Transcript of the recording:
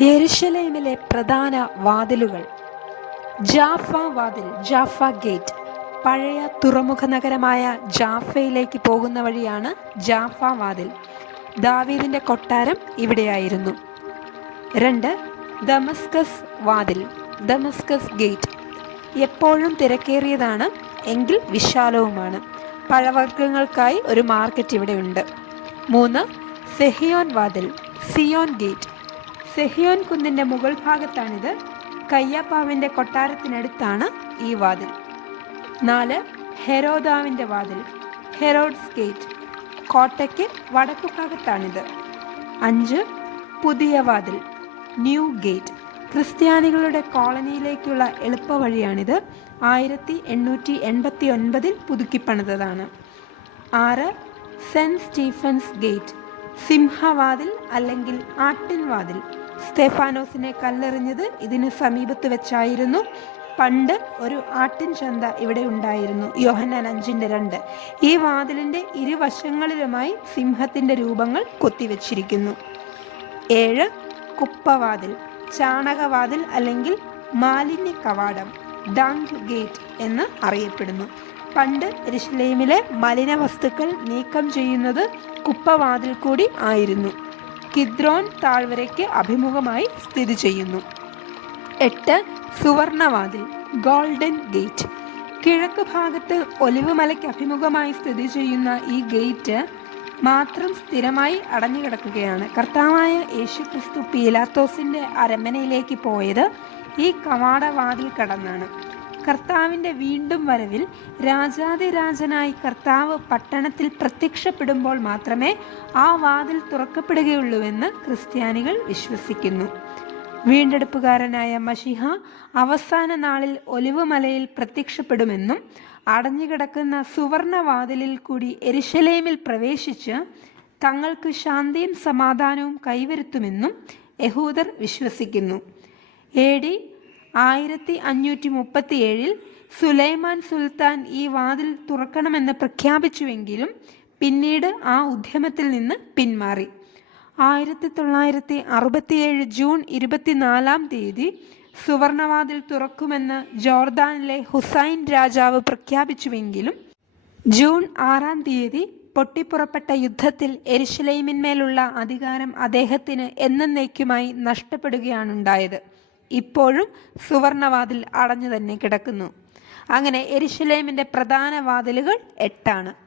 യെരുശലേമിലെ പ്രധാന വാതിലുകൾ. ജാഫ വാതിൽ ജാഫ ഗേറ്റ്. പഴയ തുറമുഖ നഗരമായ ജാഫയിലേക്ക് പോകുന്ന വഴിയാണ് ജാഫ വാതിൽ. ദാവീദിന്റെ കൊട്ടാരം ഇവിടെയായിരുന്നു. രണ്ട് ദമസ്കസ് വാതിൽ ദമസ്കസ് ഗേറ്റ്. എപ്പോഴും തിരക്കേറിയതാണ് എങ്കിൽ വിശാലവുമാണ്. പഴവർഗങ്ങൾക്കായി ഒരു മാർക്കറ്റ് ഇവിടെയുണ്ട്. മൂന്ന് സെഹിയോൻ വാതിൽ സിയോൻ ഗേറ്റ്. സെഹിയോൻ കുന്നിന്റെ മുകൾ ഭാഗത്താണിത്. കയ്യാപ്പാവിന്റെ കൊട്ടാരത്തിനടുത്താണ് ഈ വാതിൽ. നാല് ഹെറോദാവിന്റെ വാതിൽ. Herod's gate. കോട്ടയ്ക്ക് വടക്കു ഭാഗത്താണിത്. അഞ്ച് പുതിയ വാതിൽ. New gate. ക്രിസ്ത്യാനികളുടെ കോളനിയിലേക്കുള്ള എളുപ്പവഴിയാണിത്. ആയിരത്തി എണ്ണൂറ്റി എൺപത്തി ഒൻപതിൽ പുതുക്കിപ്പണിതതാണ്. ആറ് സെന്റ് സ്റ്റീഫൻസ് ഗേറ്റ്. സിംഹവാതിൽ അല്ലെങ്കിൽ ആട്ടിൻ വാതിൽ. സ്തെഫാനോസിനെ കല്ലെറിഞ്ഞത് ഇതിന് സമീപത്ത് വെച്ചായിരുന്നു. പണ്ട് ഒരു ആട്ടിൻ ചന്ത ഇവിടെ ഉണ്ടായിരുന്നു യോഹന്നാൻ അഞ്ചിന്റെ രണ്ട്. ഈ വാതിലിന്റെ ഇരുവശങ്ങളിലുമായി സിംഹത്തിന്റെ രൂപങ്ങൾ കൊത്തിവെച്ചിരിക്കുന്നു. ഏഴ് കുപ്പവാതിൽ ചാണകവാതിൽ അല്ലെങ്കിൽ മാലിന്യ കവാടം ഡാങ്ക് ഗേറ്റ് എന്ന് അറിയപ്പെടുന്നു. പണ്ട് എരുശലേമിലെ മലിന വസ്തുക്കൾ നീക്കം ചെയ്യുന്നത് കുപ്പവാതിൽ കൂടി ആയിരുന്നു. കിദ്രോൻ താഴ്വരയ്ക്ക് അഭിമുഖമായി സ്ഥിതി ചെയ്യുന്നു. എട്ട് സുവർണവാതിൽ ഗോൾഡൻ ഗേറ്റ്. കിഴക്ക് ഭാഗത്ത് ഒലിവ് മലയ്ക്ക് അഭിമുഖമായി സ്ഥിതി ചെയ്യുന്ന ഈ ഗേറ്റ് മാത്രം സ്ഥിരമായി അടഞ്ഞുകിടക്കുകയാണ്. കർത്താവായ യേശുക്രിസ്തു പീലാത്തോസിന്റെ അരമനയിലേക്ക് പോയത് ഈ കവാടവാതിൽ കടന്നാണ്. കർത്താവിന്റെ വീണ്ടും വരവിൽ രാജാതിരാജനായി കർത്താവ് പട്ടണത്തിൽ പ്രത്യക്ഷപ്പെടുമ്പോൾ മാത്രമേ ആ വാതിൽ തുറക്കപ്പെടുകയുള്ളൂവെന്ന് ക്രിസ്ത്യാനികൾ വിശ്വസിക്കുന്നു. വീണ്ടെടുപ്പുകാരനായ മഷിഹ അവസാന നാളിൽ ഒലിവ് മലയിൽ പ്രത്യക്ഷപ്പെടുമെന്നും അടഞ്ഞുകിടക്കുന്ന സുവർണവാതിലിൽ കൂടി എരിശലേമിൽ പ്രവേശിച്ച് തങ്ങൾക്ക് ശാന്തിയും സമാധാനവും കൈവരുത്തുമെന്നും യഹൂദർ വിശ്വസിക്കുന്നു. എ ഡി ആയിരത്തി അഞ്ഞൂറ്റി മുപ്പത്തിയേഴിൽ സുലൈമാൻ സുൽത്താൻ ഈ വാതിൽ തുറക്കണമെന്ന് പ്രഖ്യാപിച്ചുവെങ്കിലും പിന്നീട് ആ ഉദ്യമത്തിൽ നിന്ന് പിന്മാറി. ആയിരത്തി തൊള്ളായിരത്തി അറുപത്തിയേഴ് ജൂൺ ഇരുപത്തിനാലാം തീയതി സുവർണവാതിൽ തുറക്കുമെന്ന് ജോർദാനിലെ ഹുസൈൻ രാജാവ് പ്രഖ്യാപിച്ചുവെങ്കിലും ജൂൺ ആറാം തീയതി പൊട്ടിപ്പുറപ്പെട്ട യുദ്ധത്തിൽ എരിശിലൈമിന്മേലുള്ള അധികാരം അദ്ദേഹത്തിന് എന്നേക്കുമായി നഷ്ടപ്പെടുകയാണുണ്ടായത്. ഇപ്പോഴും സുവർണവാതിൽ അടഞ്ഞു തന്നെ കിടക്കുന്നു. അങ്ങനെ എരുശലേമിന്റെ പ്രധാന വാതിലുകൾ എട്ടാണ്.